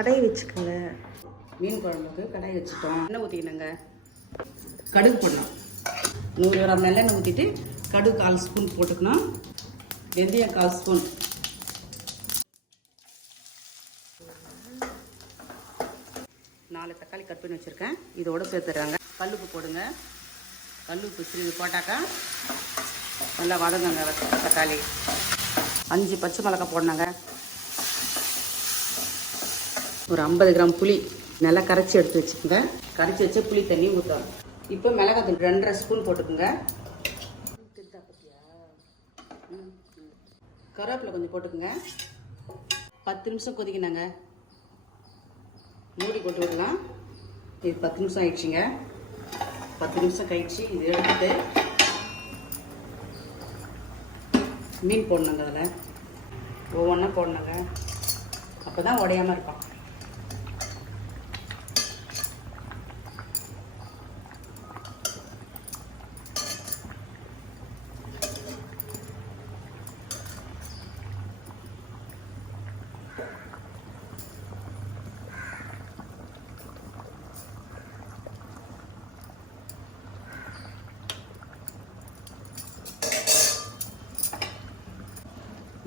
கடாய் வச்சுக்கோங்க. மீன் குழம்புக்கு கடாய் வச்சுட்டோம். எண்ணெய் ஊற்றிக்கணுங்க. கடுகு போடணும். 100 கிராம் நல்லெண்ணெய் ஊற்றிட்டு கடுகு 1/4 ஸ்பூன் போட்டுக்கணும். வெந்தயம் 1/4 ஸ்பூன். நாலு தக்காளி கட் பண்ணி வச்சுருக்கேன், இதோட சேர்த்துடுறாங்க. கல்லுப்பு போடுங்க. கல்லுப்பு சிறிது போட்டாக்கா நல்லா வதங்குங்க. தக்காளி 5 பச்சை மிளகாய் போடணுங்க. ஒரு 50 கிராம் புளி நல்லா கரைச்சி எடுத்து வச்சுக்கோங்க. கரைச்சி வச்ச புளி தண்ணி ஊற்றணும். இப்போ மிளகாத்தூள் 2.5 ஸ்பூன் போட்டுக்கோங்க. கருவேப்பிலை கொஞ்சம் போட்டுக்கோங்க. 10 நிமிஷம் கொதிக்கணுங்க. மூடி போட்டு விடலாம். இது 10 நிமிஷம் ஆயிடுச்சுங்க. 10 நிமிஷம் கழிச்சு இது எடுத்துட்டு மீன் போடணுங்க. அதில் ஒவ்வொன்றா போடணுங்க. அப்போ தான் உடையாமல் இருக்கும்.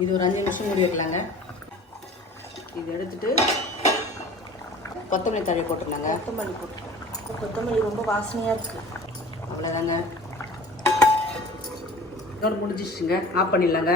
இது ஒரு 5 நிமிஷம் மூடி வைக்கலாங்க. இது எடுத்துட்டு கொத்தமல்லி தழை போட்டுடலாங்க. கொத்தமல்லி போட்டுக்கலாம். கொத்தமல்லி ரொம்ப வாசனையாக இருக்குது. அவ்வளோதாங்க. இதோட முடிஞ்சிச்சுங்க. ஆஃப் பண்ணிடலாங்க.